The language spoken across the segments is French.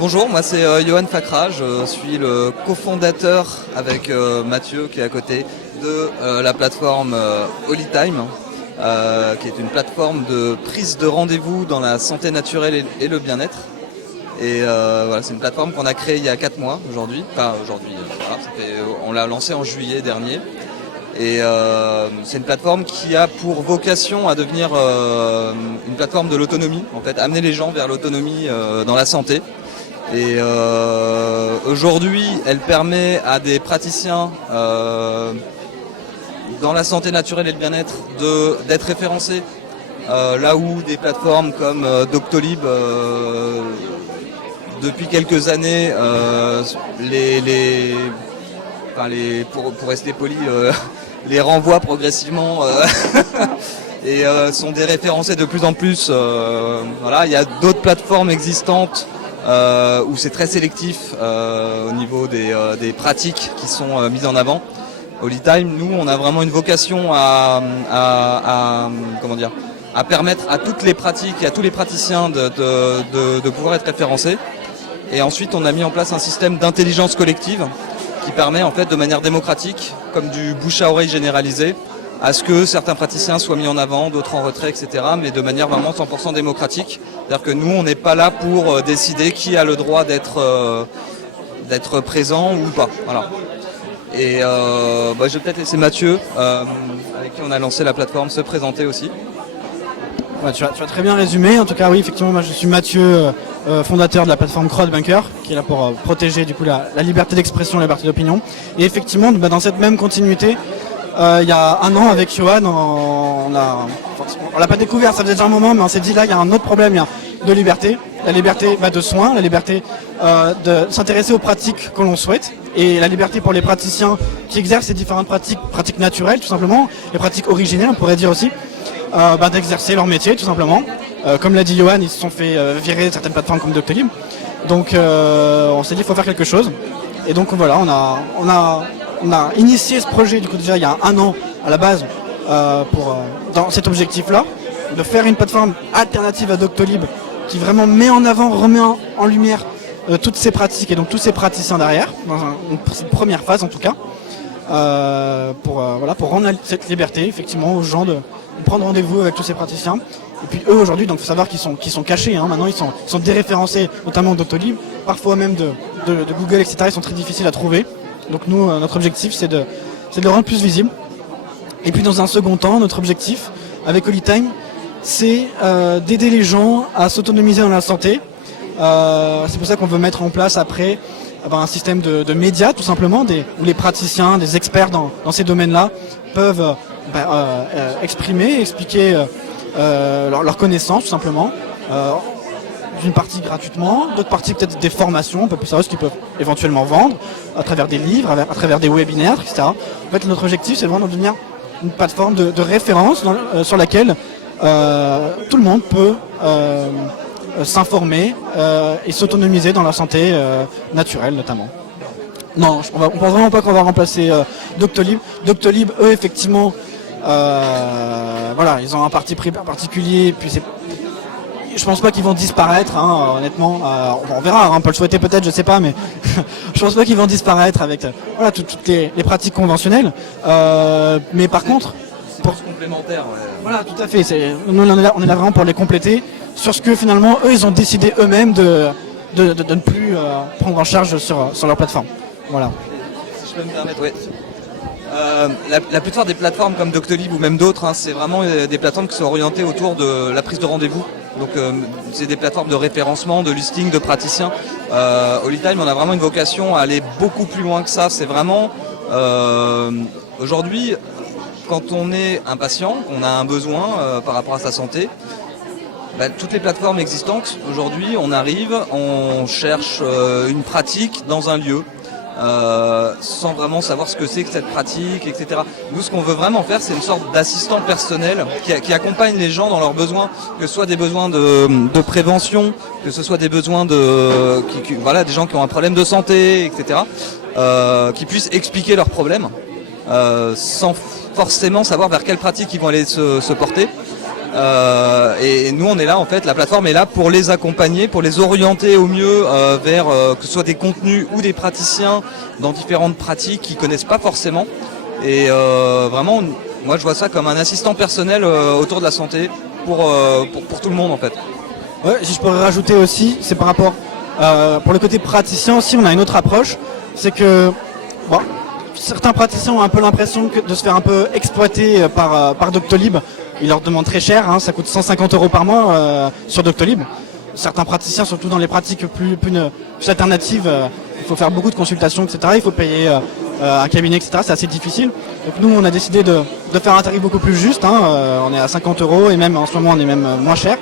Bonjour, moi c'est Johan Fakra, je suis le cofondateur avec Mathieu qui est à côté de la plateforme Holytime, qui est une plateforme de prise de rendez-vous dans la santé naturelle et le bien-être. Et voilà, c'est une plateforme qu'on a créée il y a 4 mois aujourd'hui, voilà, on l'a lancée en juillet dernier. Et c'est une plateforme qui a pour vocation à devenir une plateforme de l'autonomie, en fait, amener les gens vers l'autonomie dans la santé. Et aujourd'hui, elle permet à des praticiens dans la santé naturelle et le bien-être d'être référencés là où des plateformes comme Doctolib depuis quelques années pour rester poli les renvoient progressivement et sont déréférencés de plus en plus. Voilà, il y a d'autres plateformes existantes où c'est très sélectif au niveau des pratiques qui sont mises en avant. Holytime, nous, on a vraiment une vocation à permettre à toutes les pratiques et à tous les praticiens de pouvoir être référencés. Et ensuite, on a mis en place un système d'intelligence collective qui permet en fait de manière démocratique, comme du bouche à oreille généralisé, à ce que certains praticiens soient mis en avant, d'autres en retrait, etc. Mais de manière vraiment 100% démocratique. C'est-à-dire que nous, on n'est pas là pour décider qui a le droit d'être présent ou pas. Voilà. Et je vais peut-être laisser Mathieu, avec qui on a lancé la plateforme, se présenter aussi. Ouais, tu as très bien résumé. En tout cas, oui, effectivement, moi je suis Mathieu, fondateur de la plateforme Crowdbunker, qui est là pour protéger du coup la liberté d'expression, la liberté d'opinion. Et effectivement, dans cette même continuité, il y a un an avec Johan, on l'a pas découvert, ça faisait déjà un moment, mais on s'est dit là, il y a un autre problème de liberté. La liberté de soins, la liberté de s'intéresser aux pratiques que l'on souhaite, et la liberté pour les praticiens qui exercent ces différentes pratiques naturelles, tout simplement, les pratiques originelles, on pourrait dire aussi. D'exercer leur métier tout simplement. Comme l'a dit Johan, ils se sont fait virer de certaines plateformes comme Doctolib. Donc on s'est dit qu'il faut faire quelque chose. Et donc voilà, on a initié ce projet du coup déjà il y a un an à la base dans cet objectif-là, de faire une plateforme alternative à Doctolib qui vraiment met en avant, remet en lumière toutes ces pratiques et donc tous ces praticiens derrière, dans une première phase en tout cas, pour rendre cette liberté effectivement aux gens de prendre rendez-vous avec tous ces praticiens. Et puis eux aujourd'hui, donc faut savoir qu'ils sont cachés, maintenant ils sont déréférencés, notamment Doctolib, parfois même de Google, etc. Ils sont très difficiles à trouver. Donc nous, notre objectif c'est de le rendre plus visible. Et puis dans un second temps, notre objectif avec Holytime, c'est d'aider les gens à s'autonomiser dans la santé. C'est pour ça qu'on veut mettre en place après un système de médias tout simplement, où les praticiens, des experts dans ces domaines-là peuvent expliquer leur connaissance tout simplement, d'une partie gratuitement, d'autres parties peut-être des formations un peu plus sérieuses qu'ils peuvent éventuellement vendre à travers des livres, à travers des webinaires, etc. En fait, notre objectif c'est vraiment de devenir une plateforme de référence sur laquelle tout le monde peut s'informer et s'autonomiser dans la santé naturelle notamment. Non, on pense vraiment pas qu'on va remplacer Doctolib. Doctolib, eux, effectivement, ils ont un parti pris particulier. Puis je pense pas qu'ils vont disparaître, honnêtement. On verra, on peut le souhaiter peut-être, je sais pas, mais je pense pas qu'ils vont disparaître avec toutes les pratiques conventionnelles. Mais par contre, complémentaire. Ouais. Voilà, tout à fait. Nous, on est là vraiment pour les compléter sur ce que finalement eux, ils ont décidé eux-mêmes de ne plus prendre en charge sur leur plateforme. Voilà. Si je peux me permettre, oui. La plupart des plateformes comme Doctolib ou même d'autres, c'est vraiment des plateformes qui sont orientées autour de la prise de rendez-vous. Donc c'est des plateformes de référencement, de listing, de praticiens. Holytime, on a vraiment une vocation à aller beaucoup plus loin que ça. C'est vraiment aujourd'hui, quand on est un patient, qu'on a un besoin par rapport à sa santé, toutes les plateformes existantes, aujourd'hui, on arrive, on cherche une pratique dans un lieu. Sans vraiment savoir ce que c'est que cette pratique, etc. Nous, ce qu'on veut vraiment faire, c'est une sorte d'assistant personnel qui accompagne les gens dans leurs besoins, que ce soit des besoins de prévention, que ce soit des besoins des gens qui ont un problème de santé, etc. Qui puissent expliquer leurs problèmes sans forcément savoir vers quelle pratique ils vont aller se porter. Et nous on est là en fait, la plateforme est là pour les accompagner, pour les orienter au mieux vers que ce soit des contenus ou des praticiens dans différentes pratiques qu'ils connaissent pas forcément. Et vraiment, moi je vois ça comme un assistant personnel autour de la santé pour tout le monde en fait. Ouais, si je pourrais rajouter aussi, c'est par rapport pour le côté praticien aussi, on a une autre approche, c'est que bon, certains praticiens ont un peu l'impression de se faire un peu exploiter par Doctolib. Ils leur demandent très cher, hein, ça coûte 150 € par mois sur Doctolib. Certains praticiens, surtout dans les pratiques plus alternatives, il faut faire beaucoup de consultations, etc. Il faut payer un cabinet, etc. C'est assez difficile. Donc nous, on a décidé de faire un tarif beaucoup plus juste. Hein. On est à 50 € et même en ce moment, on est même moins cher.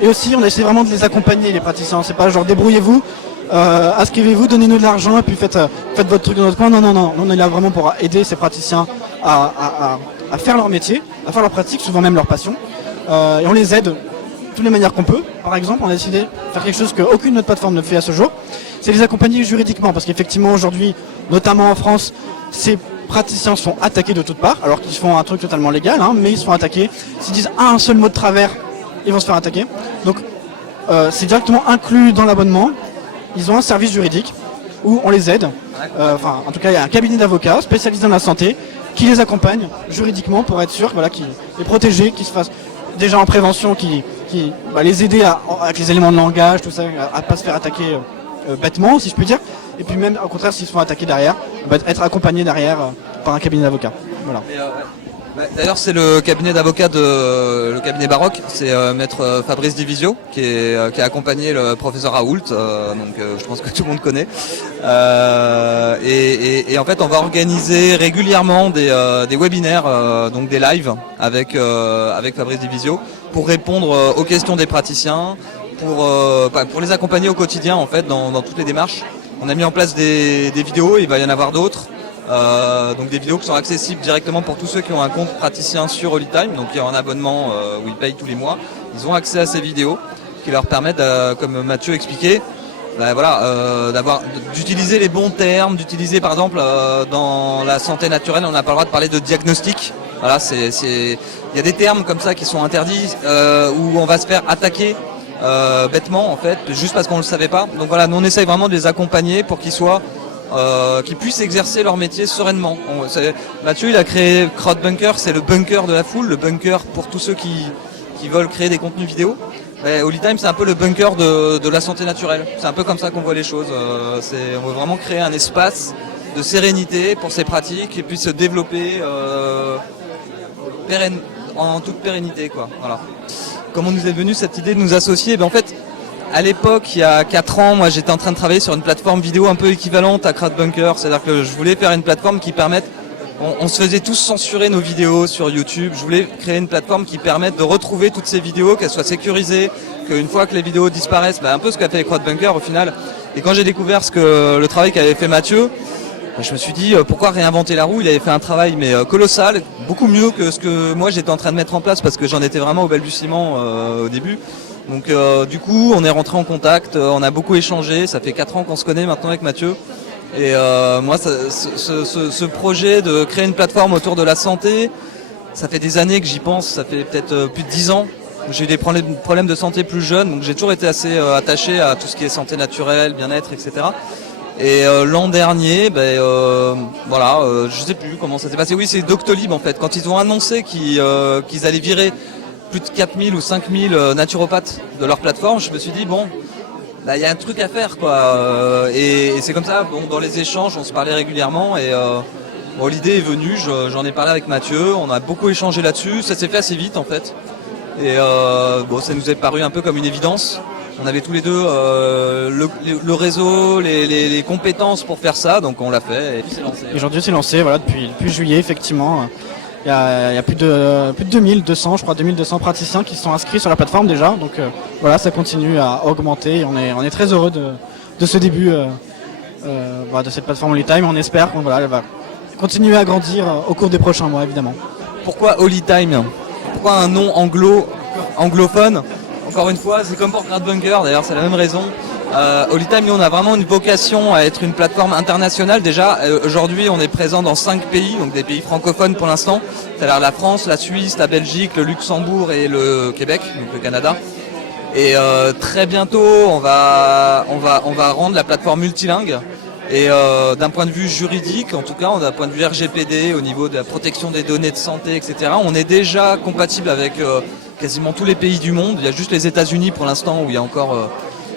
Et aussi, on essaie vraiment de les accompagner, les praticiens. C'est pas genre débrouillez-vous, inscrivez-vous, donnez-nous de l'argent et puis faites votre truc dans notre coin. Non. On est là vraiment pour aider ces praticiens à faire leur métier, à faire leur pratique, souvent même leur passion. Et on les aide de toutes les manières qu'on peut. Par exemple, on a décidé de faire quelque chose qu'aucune autre plateforme ne fait à ce jour, c'est les accompagner juridiquement. Parce qu'effectivement, aujourd'hui, notamment en France, ces praticiens se font attaquer de toutes parts, alors qu'ils font un truc totalement légal, hein, mais ils se font attaquer. S'ils disent un seul mot de travers, ils vont se faire attaquer. Donc, c'est directement inclus dans l'abonnement. Ils ont un service juridique où on les aide. En tout cas, il y a un cabinet d'avocats spécialisé dans la santé qui les accompagne juridiquement pour être sûr, voilà, qu'ils les protéger, qu'ils se fassent déjà en prévention, qui les aider avec les éléments de langage, tout ça, à pas se faire attaquer bêtement, si je puis dire. Et puis même, au contraire, s'ils se font attaquer derrière, être accompagnés derrière par un cabinet d'avocats. Voilà. D'ailleurs, c'est le cabinet d'avocats le cabinet Baroque, c'est maître Fabrice Divisio qui a accompagné le professeur Raoult, je pense que tout le monde connaît. Et en fait, on va organiser régulièrement des webinaires, donc des lives avec Fabrice Divisio pour répondre aux questions des praticiens, pour les accompagner au quotidien en fait dans toutes les démarches. On a mis en place des vidéos, il va y en avoir d'autres. Donc des vidéos qui sont accessibles directement pour tous ceux qui ont un compte praticien sur Holytime, donc il y a un abonnement où ils payent tous les mois. Ils ont accès à ces vidéos qui leur permettent, comme Mathieu expliquait, d'utiliser les bons termes, d'utiliser par exemple dans la santé naturelle, on n'a pas le droit de parler de diagnostic. Voilà, il y a des termes comme ça qui sont interdits où on va se faire attaquer bêtement en fait, juste parce qu'on le savait pas. Donc voilà, nous on essaye vraiment de les accompagner pour qu'ils puissent exercer leur métier sereinement. Mathieu il a créé CrowdBunker, c'est le bunker de la foule, le bunker pour tous ceux qui veulent créer des contenus vidéo. Holytime c'est un peu le bunker de la santé naturelle, c'est un peu comme ça qu'on voit les choses. On veut vraiment créer un espace de sérénité pour ces pratiques et puis se développer en toute pérennité, quoi. Voilà. Comment nous est venue cette idée de nous associer? En fait, à l'époque, il y a 4 ans, moi j'étais en train de travailler sur une plateforme vidéo un peu équivalente à CrowdBunker, c'est-à-dire que je voulais faire une plateforme qui permette, on se faisait tous censurer nos vidéos sur YouTube, je voulais créer une plateforme qui permette de retrouver toutes ces vidéos, qu'elles soient sécurisées, qu'une fois que les vidéos disparaissent, un peu ce qu'a fait CrowdBunker au final. Et quand j'ai découvert le travail qu'avait fait Mathieu, je me suis dit pourquoi réinventer la roue. Il avait fait un travail colossal, beaucoup mieux que ce que moi j'étais en train de mettre en place parce que j'en étais vraiment au balbutiement au début. Donc du coup on est rentré en contact, on a beaucoup échangé, ça fait 4 ans qu'on se connaît maintenant avec Mathieu. Et moi ce projet de créer une plateforme autour de la santé, ça fait des années que j'y pense, ça fait peut-être plus de 10 ans. J'ai eu des problèmes de santé plus jeunes, donc j'ai toujours été assez attaché à tout ce qui est santé naturelle, bien-être, etc. Et l'an dernier, je sais plus comment ça s'est passé. Oui, c'est Doctolib en fait. Quand ils ont annoncé qu'ils allaient virer plus de 4000 ou 5000 naturopathes de leur plateforme, je me suis dit il y a un truc à faire quoi. Et c'est comme ça. Dans les échanges, on se parlait régulièrement et l'idée est venue. J'en ai parlé avec Mathieu. On a beaucoup échangé là-dessus. Ça s'est fait assez vite en fait. Et ça nous est paru un peu comme une évidence. On avait tous les deux le réseau, les compétences pour faire ça, donc on l'a fait et puis c'est lancé. Aujourd'hui c'est lancé, voilà, depuis juillet effectivement. Il y a plus de 2200, je crois, 2200 praticiens qui sont inscrits sur la plateforme déjà. Donc voilà, ça continue à augmenter. On est très heureux de ce début de cette plateforme Holytime. On espère qu'elle va continuer à grandir au cours des prochains mois évidemment. Pourquoi Holytime? Pourquoi un nom anglophone? encore une fois, c'est comme pour Crowdbunker, d'ailleurs c'est la même raison. Holytime, nous on a vraiment une vocation à être une plateforme internationale. Déjà, aujourd'hui on est présent dans 5 pays, donc des pays francophones pour l'instant, c'est-à-dire la France, la Suisse, la Belgique, le Luxembourg et le Québec, donc le Canada. Et très bientôt on va rendre la plateforme multilingue. Et d'un point de vue juridique, en tout cas, d'un point de vue RGPD, au niveau de la protection des données de santé, etc., on est déjà compatible avec quasiment tous les pays du monde. Il y a juste les États-Unis pour l'instant où il y a encore...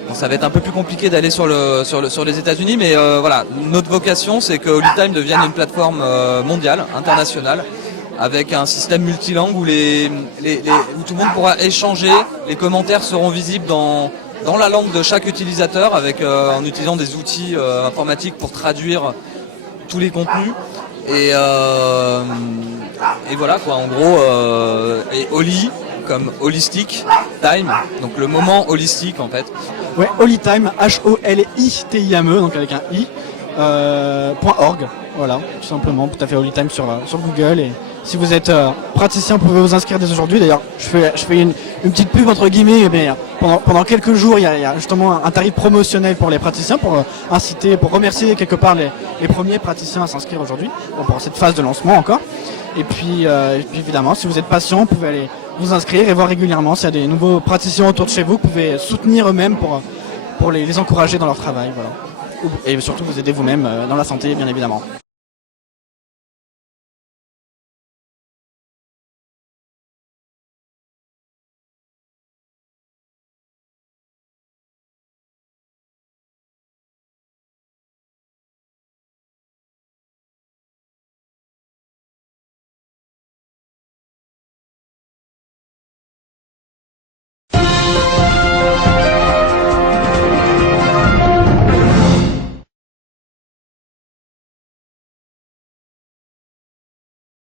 bon, ça va être un peu plus compliqué d'aller sur les États-Unis, mais voilà, notre vocation, c'est que Holytime devienne une plateforme mondiale, internationale, avec un système multilingue où, où tout le monde pourra échanger, les commentaires seront visibles dans la langue de chaque utilisateur, en utilisant des outils informatiques pour traduire tous les contenus. Et voilà quoi, en gros, et Holy comme holistic time, donc le moment holistique en fait. Ouais, Holytime, HOLITIME, donc avec un i, .org, voilà, tout simplement, tout à fait Holytime sur Google. Et si vous êtes praticien, vous pouvez vous inscrire dès aujourd'hui. D'ailleurs, je fais une petite pub entre guillemets, mais pendant quelques jours, il y a justement un tarif promotionnel pour les praticiens, pour inciter, pour remercier quelque part les premiers praticiens à s'inscrire aujourd'hui, pour cette phase de lancement encore. Et puis évidemment, si vous êtes patient, vous pouvez aller vous inscrire et voir régulièrement s'il y a des nouveaux praticiens autour de chez vous. Vous pouvez soutenir eux-mêmes pour les encourager dans leur travail, voilà. Et surtout vous aider vous-même dans la santé, bien évidemment.